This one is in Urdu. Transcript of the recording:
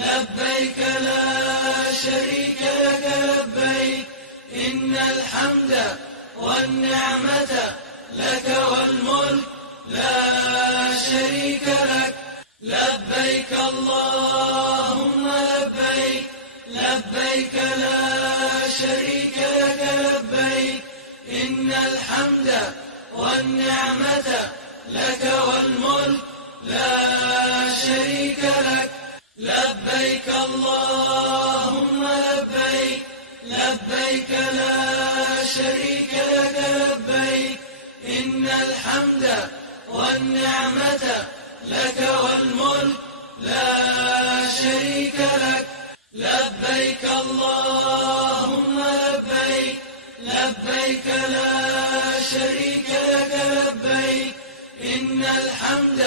لبيك لا شريك لك لبيك إن الحمد والنعمة لك والملك لا شريك لك لبيك اللهم لبيك لبيك لا شريك لك لبيك إن الحمد والنعمة لك والملك لا شريك لك لبيك اللهم لبيك لبيك لا شريك لك لبيك إن الحمد والنعمة لك والملك لا شريك لك لبيك اللهم لبيك لبيك لا شريك لك لبيك إن الحمد